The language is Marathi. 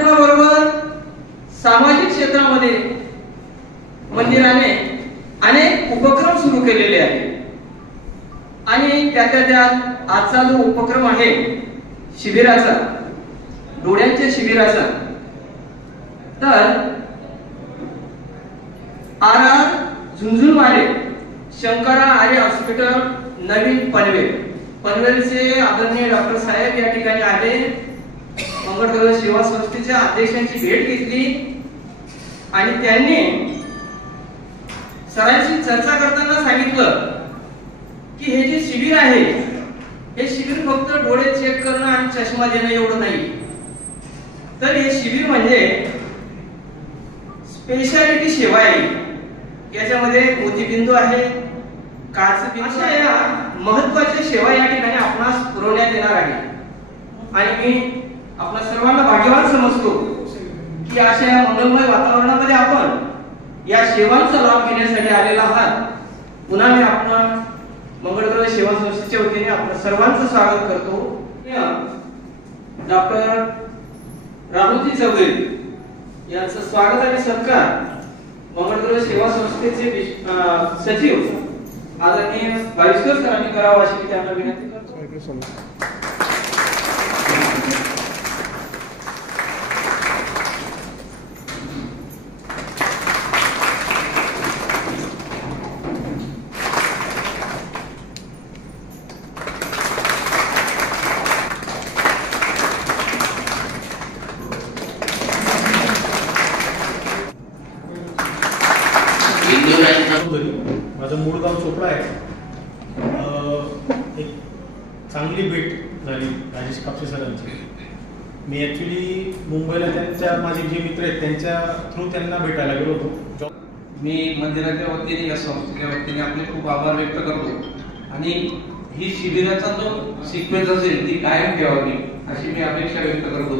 प्राध्यापकाबरोबर सामाजिक क्षेत्रामध्ये मंदिराने अनेक उपक्रम सुरू केलेले आहेत आणि त्यात आजचा जो उपक्रम आहे शिबिराचा, डोळ्यांच्या शिबिराचा, तर आर झुंझुनवाले शंकरा आर्य हॉस्पिटल नवीन पनवेलचे आदरणीय डॉक्टर साहेब या ठिकाणी आले, मंगळग्रह सेवा संस्थेच्या अध्यक्षांची भेट घेतली आणि त्यांनी सरांशी चर्चा करताना सांगितलं की हे जे शिबिर आहे हे शिबिर फक्त डोळे चेक करणं आणि चष्मा देणं एवढं नाही, तर हे शिबिर म्हणजे स्पेशालिटी सेवा आहे. याच्यामध्ये मोतीबिंदू आहे, काचबिंदू, अशा या महत्वाच्या सेवा या ठिकाणी आपणास पुरवण्यात येणार आहे आणि मी आपल्या सर्वांना भाग्यवान समजतो की अशा या मंगलमय वातावरणामध्ये आपण या सेवांचा लाभ घेण्यासाठी आलेला आहात. पुन्हा मी आपण मंगळग्रह सेवा संस्थेच्या वतीने आपल्या सर्वांचं स्वागत करतो. डॉक्टर राहुलजी चौधरी यांचं स्वागत आणि सत्कार मंगळग्रह सेवा संस्थेचे सचिव आदरणीय भाईस्कर सरांनी करावा अशी त्यांना विनंती करतो. माझं मूळ गाव चोपडा आहे. एक चांगली भेट झाली राजेश कापसे सरांची. मी ॲक्च्युली मुंबईला त्यांच्या माझे जे मित्र आहेत त्यांच्या थ्रू त्यांना भेटायला गेलो होतो. मी मंदिराच्या वतीने या संस्थेच्या वतीने आपले खूप आभार व्यक्त करतो आणि ही शिबिराचा जो सिक्वेन्स असेल ती कायम ठेवावी अशी मी अपेक्षा व्यक्त करतो.